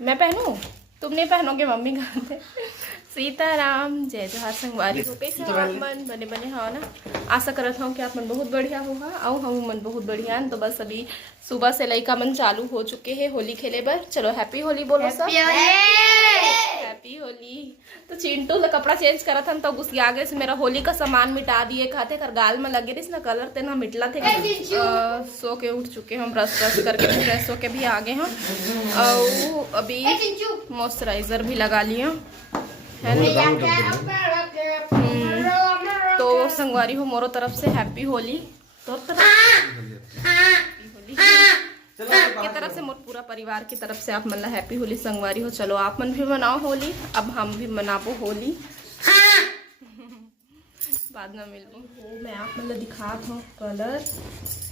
मैं पहनूं? तुम नहीं पहनोगे, मम्मी कहते। सीताराम, जय जोहार संगवारी हो। कैसे हो आप मन? बने बने हाँ ना। आशा करत हूँ कि आप मन बहुत बढ़िया होगा और हम मन बहुत बढ़िया। तो बस अभी सुबह से लड़का मन चालू हो चुके हैं होली खेले बर। चलो हैप्पी होली बोलो सब। हैप्पी होली। तो चिंटू ला कपड़ा चेंज करा था तो गुस्सा आगे से मेरा होली का सामान मिटा दिए खाते कर गाल में लगे रही ना कलर तेना मिटला थे। सो के उठ चुके हम, ब्रश ब्रश करके फ्रेश होके भी आ गए हम और अभी मॉइस्चराइजर भी लगा लिए है ना। तो संगवारी हो मोरो तरफ से हैप्पी होली। तो की तरफ से मोर पूरा परिवार की तरफ से आप मन ला हैप्पी होली संगवारी हो। चलो आप मन भी मनाओ होली, अब हम भी मनाबो होली। बाद में मिलूँ हो मैं आप मन ला दिखात हूँ कलर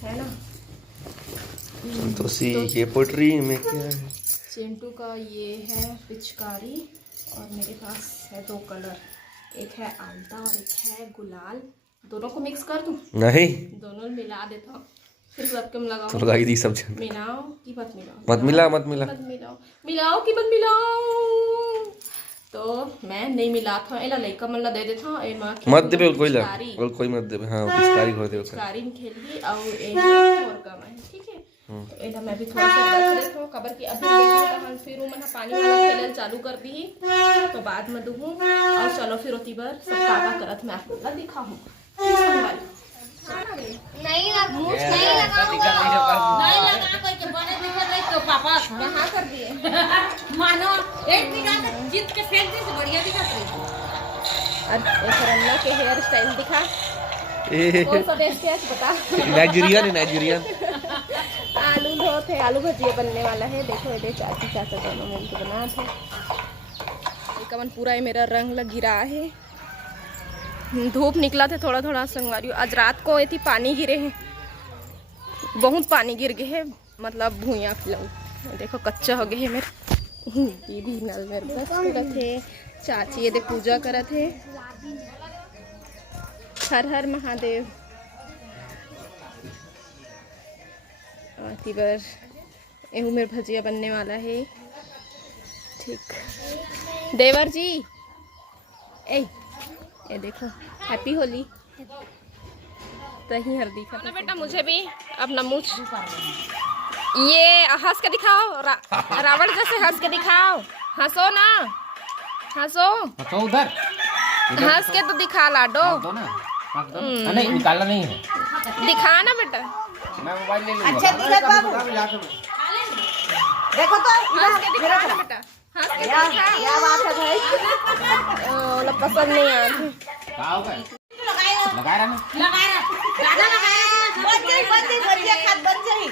है ना। तो सी ये पोट्री में क्या है? चिंटू का ये है पिचकारी और मेरे पास है दो कलर, एक है आलता और एक है गुलाल। दोनों को मिक्स कर दूं? नहीं, दोनों मिला देता हूँ फिर सबके में लगाओ। तो लगाई दी सब जन। मिलाओ कि मत मिलाओ? मत मिला मत मिला मत मिलाओ, मिलाओ कि मत मिलाओ। तो मैं नहीं मिलाता हूँ, एला लइका मन ला दे देता हूँ। ए मां मत देबे कोई ला, कोई मत देबे। हां पिचकारी कर देबे, पिचकारी में खेलबी और एक और कम है, ठीक है। तो एला मैं भी थोड़ा सा रख देता हूँ कबर की। अभी देखो तो फिर मन पानी वाला खेलल चालू कर दी तो बाद में दूहूं। और चलो फिर ओती बार सब का करत मैं आपको दिखाऊं। नहीं लगा कोई के बने दिखत नहीं तो पापा कहाँ कर दिए मानो एक दिखा जीत के फेंक दी से बढ़िया दिखत रही। अब रन्ना के हेयर स्टाइल दिखा। कौन सा देश के है बता? नाइजीरियन है, नाइजीरियन। आलू धोते, आलू भजिया बनने वाला है। देखो ये चाची चाचा दोनों मिलकर बना थे। कमन पूरा ये मेरा रंग लग गिरा है। धूप निकला थे थोड़ा थोड़ा संगवारी। आज रात को ये पानी गिरे हैं, बहुत पानी गिर गए है, मतलब भूया खिलाऊ। देखो कच्चा हो गए है मेरे दीदी नल मेरे बस करत है। चाची ये देख पूजा करत है। हर हर महादेव। तिबर एहू मेरे भजिया बनने वाला है। ठीक देवर जी, ये देखो हैप्पी होली। दही हल्दी का ना बेटा, मुझे भी अपना मुँह ये हंस के दिखाओ। रावण जैसे हंस के दिखाओ। हंसो ना, हंसो तो उधर हंस के तो दिखा लाडो। नहीं निकालना नहीं है, दिखा ना बेटा। मैं मोबाइल ले लूंगा। अच्छा दिखत बाबू देखो तो हंस के दिखा ना बेटा, हंस के दिखा। क्या बात है भाई? ओला पसंद नहीं आती। क्या होगा? लगा रहा ना, लगा रहा गाना लगा रहा बन जाई भजिया खात बन जाई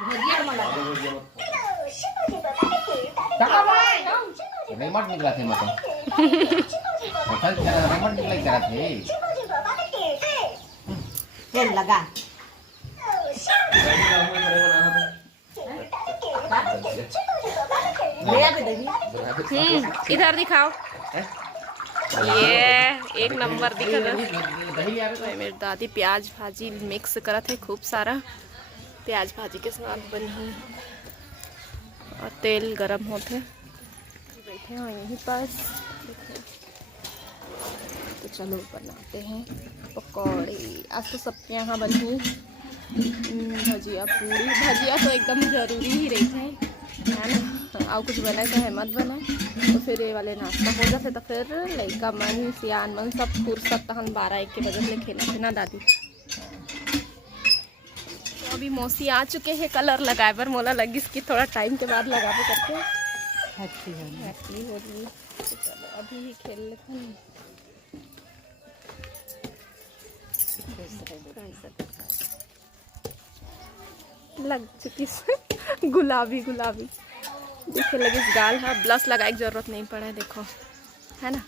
भजिया में लगा। रिमोट निकला थे मतलब होटल का रिमोट निकला करा थे तेल लगा ले आ दे। इधर दिखाओ। ये एक नंबर दिख रहा है। मेरी दादी प्याज भाजी मिक्स करत है, खूब सारा प्याज भाजी के साथ बनी और तेल गरम होते। बैठे हैं यहीं पास। तो चलो बनाते हैं पकौड़े। आज तो सबके यहाँ बनी भजिया पूरी। भजिया तो एकदम ज़रूरी ही रहता है ना। और कुछ बनाए चाहे मत बनाए तो फिर ये वाले नाश्ता हो जाते। तो फिर लड़का मन सियान मन सब फुर्सत तहन 12-1 के बजे ले खेला थे ना दादी। तो अभी मौसी आ चुके हैं कलर लगाए पर मोला लगी इसकी थोड़ा टाइम के बाद लगाबो करके। हैप्पी होली। तो चलो अभी ही खेल लेते हैं। लग चुकी गुलाबी गुलाबी दिखे लगी गाल। हाँ ब्लश लगाए की जरूरत नहीं पड़ा है, देखो है ना।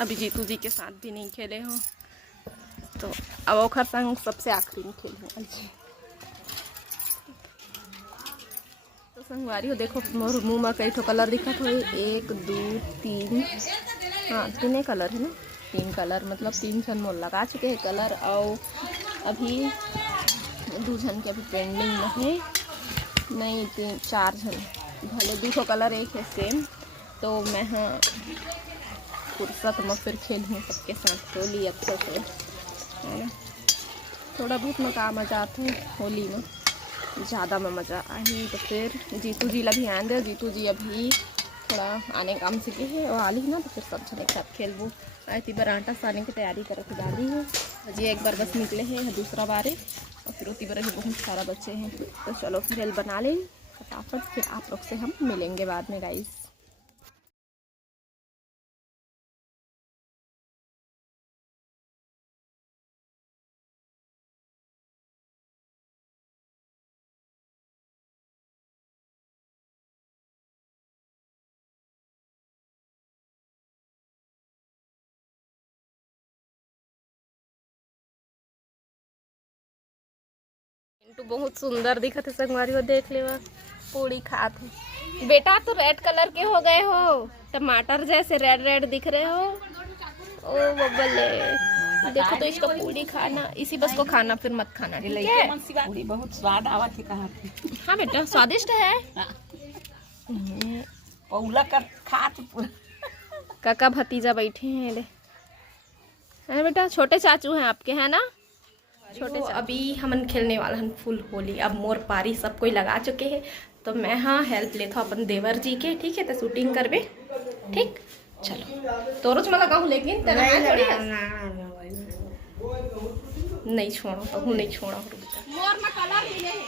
अभी जीतू जी के साथ भी नहीं खेले हो तो अब ओखर संग सबसे आखिरी में खेलूँ। तो संगवारी हो देखो मोर मुँह में कई ठो कलर दिखत हो। 1 2 3 हाँ 3 कलर है ना। 3 कलर मतलब 3 जन मोर लगा चुके हैं कलर और अभी 2 जन के अभी पेंडिंग में है। नहीं 3-4 जन भले 2 कलर एक है सेम, तो मैं हाँ फुर्सत में फिर खेलूँ सबके साथ होली अच्छे से, है ना। थोड़ा बहुत में का मज़ा आता है होली में, ज़्यादा में मज़ा आई तो फिर जीतू जी ला भी आन दे। जीतू जी अभी थोड़ा आने काम से के है और आली ना, तो फिर सब जन एक साथ खेलबू। आई थी बार आटा साने की तैयारी करके डाली है जी, एक बार बस निकले हैं, दूसरा बार है और फिर उसी बार बहुत सारा बच्चे हैं। तो चलो फिर रेल बना लें फटाफट, फिर आप लोग से हम मिलेंगे बाद में गाइस। तो बहुत सुंदर दिखत है संगवारी हो, देख ले पूरी खात है। बेटा तो रेड कलर के हो गए हो, टमाटर जैसे रेड रेड दिख रहे हो। ओ बबले देखो तो इसका पूरी खाना, इसी बस को खाना, फिर मत खाना, ठीक है। पूरी बहुत स्वाद आवा थी कहा थी। हाँ बेटा स्वादिष्ट है। पौला कर खात काका भतीजा बैठे हैं ले, है बेटा, छोटे चाचू हैं आपके, है ना छोटे। अभी हमन खेलने वाला हम फुल होली, अब मोर पारी सब कोई लगा चुके हैं, तो मैं हाँ हेल्प लेता अपन देवर जी के, ठीक है। तो शूटिंग करबे, ठीक। चलो तोरो में लगाऊँ, लेकिन तेरा नहीं छोड़ो, तो हूँ नहीं छोड़ो। मोर में कलर मिले हैं,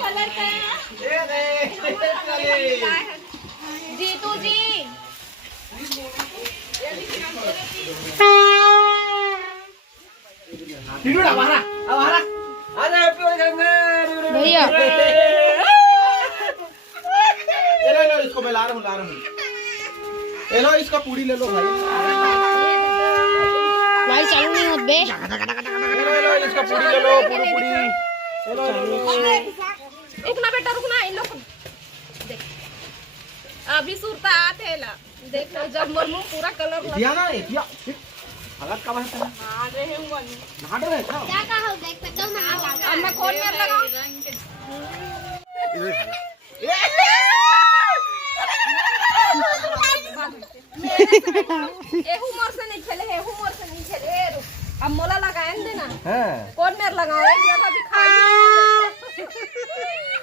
कलर का जीतू जी भैया लो इसको, मैं ला रहा हूँ। ले लो इसका पूरी ले लो भाई। भाई चालू नहीं होत बे। ले लो इसका पूरी ले लो, पूरी ले लो। रुकना बेटा रुकना, इन लोग देख अभी सुरता आते ला, देख लो जब मोर मुंह पूरा कलर दिया ना दिया हालत का बात है। आ रहे हैं वो नाड़ रहे था क्या कहा देख सकते हो ना। अब मैं कौन में लगाऊं? एहू मोर से नहीं खेले, एहू मोर से नहीं खेले। अब मोला लगाए देना हैं। कौन मेरे लगाओ, एक जगह भी खाली।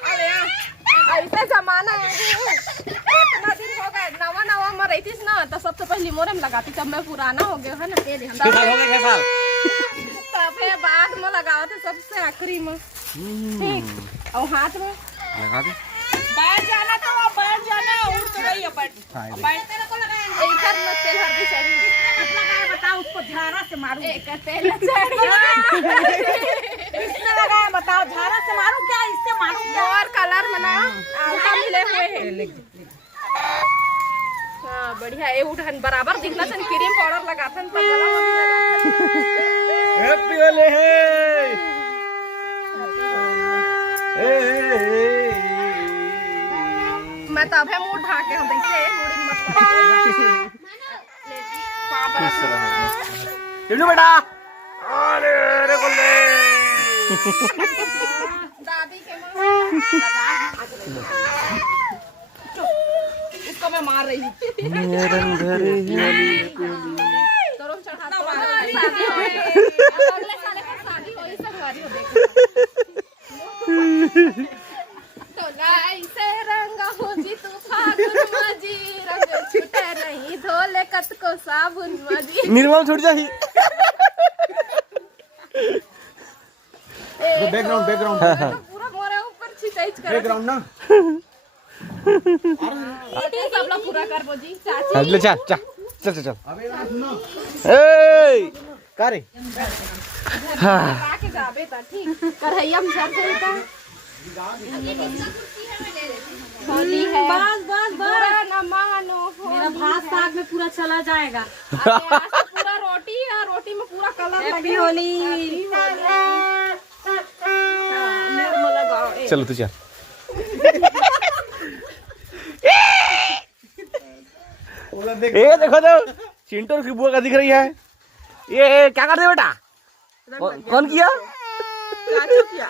अरे यार ऐसा जमाना है, इतना दिन हो गए, नवा में रहती ना, तो सबसे पहले मोरे में लगाती, जब मैं पुराना हो गया है ना, तब फिर बाद में लगाओ थे सबसे आखिरी में, ठीक। और हाथ में लगा दे। बैठ जाना, तो वो बैठ जाना, उड़ तो रही है बैठते ना को लगाएंगे। एक में तेल हल्दी चाहिए, कितना लगाए बताओ, उसको झारा से मारूं। एक तेल चाहिए, कितना लगाए बताओ, झारा से मारूं क्या, इससे मारूं क्या? और कलर मना आटा मिले हुए हैं। हाँ बढ़िया, ये उठन बराबर दिखना सन, क्रीम पाउडर लगाथन, पतला भी लगाथन। हैप्पी होली है। मैं तब है मुंह ढाके हम देखते मुड़ी मत टिल्लू बेटा, अरे अरे बोले दादी के उसको मैं मार रही हूँ। तो चढ़ा शादी हो, अगले साल का शादी हो, इस संगवारी हो देख। रंग हो जी तू फागुन मजी, रंग छूटे नहीं धोले कत को साबुन मजी। निर्मल छूट जाही। बैकग्राउंड पूरा मोरे ऊपर छिटाइच कर बैकग्राउंड ना। सब लोग पूरा कर बो जी चाची। अगले चल चल चल चल। अबे सुनो, ए का रे, हां के जाबे त ठीक करहैया में झर देता होली है। बस बस पूरा न मानो, मेरा भात साग में पूरा चला जाएगा। पूरा रोटी है, रोटी में पूरा कलर हैप्पी होली। चलो तू चल। ए देखो तो चिंटू की बुआ का दिख रही है। ये क्या कर रहे बेटा, कौन किया? चाचा क्या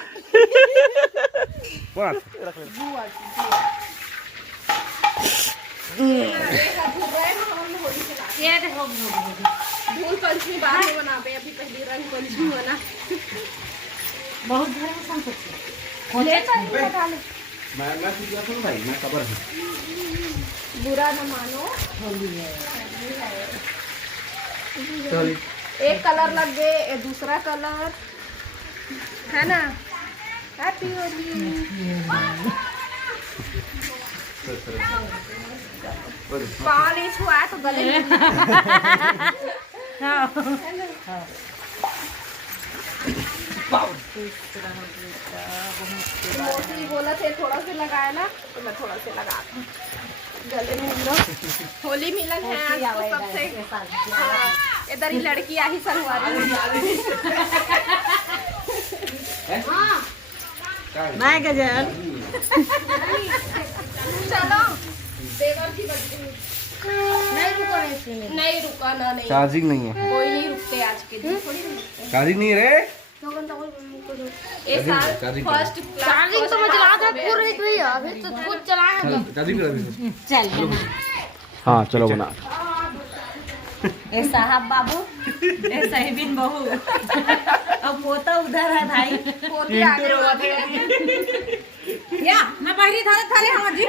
बात ये देखो धूल पंचमी बाद में बनाबे, अभी पहले रंग पंचमी बना। बहुत घर में संपत्ति मैं पूजा करूं भाई, मैं खबर है। बुरा न मानो, सॉरी। एक कलर लग गए, दूसरा कलर है ना। हैप्पी होली। पानी छुआ तो गले में मोती बोला थे थोड़ा से लगाया ना, तो मैं थोड़ा से लगा दूं। गले में मिलो। होली मिलन है आज तो सबसे। हाँ, इधर ही लड़की आई संगवारी। मैं गजल चलो देवर की बच्ची नहीं रुका ना, नहीं चार्जिंग नहीं है, कोई नहीं रुकते आज के दिन, थोड़ी रुकते। चार्जिंग नहीं है रे। एक साल चार्जिंग फर्स्ट चार्जिंग तो मैं चला था पूरी रही थी, अभी तो खुद चलाया था। चार्जिंग करा दी। चल बना हाँ चलो बना। ए साहब बाबू, ए साहिबिन बहू, अब पोता उधर है भाई। पोती आगे या मैं बाहरी थाले थाले हम जी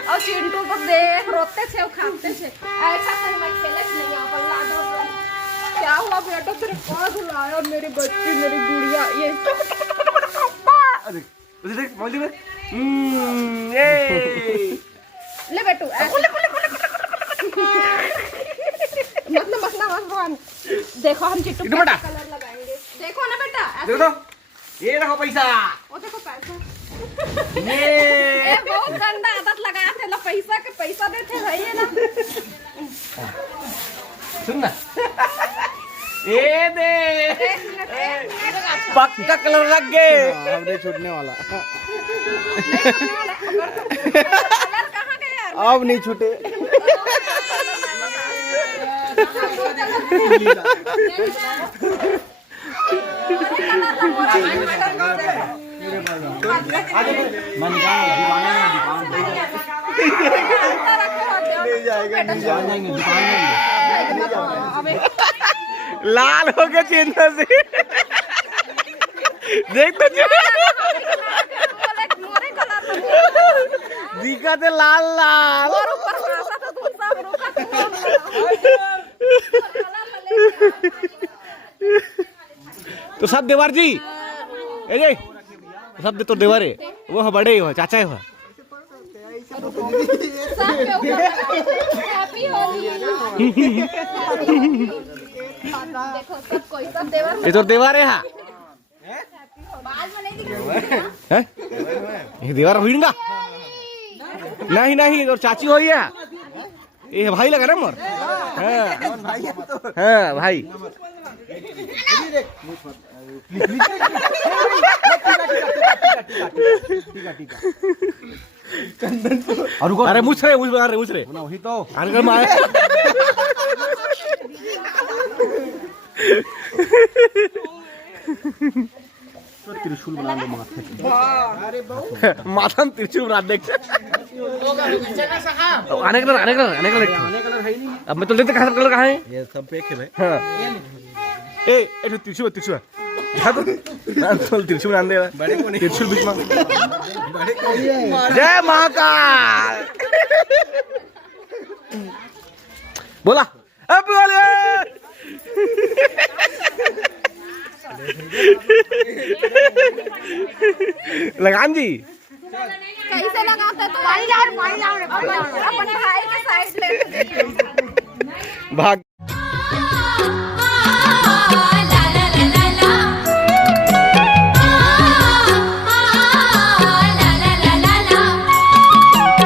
और चिंटू को देख रोते थे और खाते थे। ऐसा तो मैं खेले नहीं अपन लाडो। क्या हुआ बेटा, तेरे पास लाया मेरी बच्ची मेरी गुड़िया ये। उसे देख मौली में। ये ले बेटू मत भगवान। देखो हम चिट्टू इधर बेटा। कलर लगाएंगे, देखो ना बेटा। देखो तो, ये रखो पैसा। वो देखो पैसा। ये ए बहुत गंदा आदत लगाया थे ना, पैसा के पैसा देते भाई ना। सुन ना। ये दे पक्का कलर लग गए। अब नहीं छूटने वाला। कलर कहाँ गया? अब नहीं छूटे। लाल हो गया चिंता से। देख तो दिखा थे लाल लाल। तो सब देवर जी, ए जे सब तो देवर है, वो बड़े हो चाचा है। हैप्पी होली। देखो सब कोई सब देवर ये तो देवर है। हाँ बाल में नहीं दिख हैं? ये देवर हुईगा नहीं नहीं, और चाची हो है। ये भाई लगा ना मोर। हाँ भाई। अरे मुझ रहे वही तो अरे मारे। त्रिशूल बना लो माथे। माथा में त्रिशूल बना देख। आने कलर है ही नहीं। अब मैं तो लेते कहाँ कलर कहाँ है? ये सब पे है भाई। हाँ ए त्रिशूल दिखा तो त्रिशूल आन दे बड़े को नहीं। त्रिशूल बीच में। जय महाकाल बोला अब बोले। लगान जी कैसे लगाते तो पानी लाओ अपन भाई के साइड ले भाग।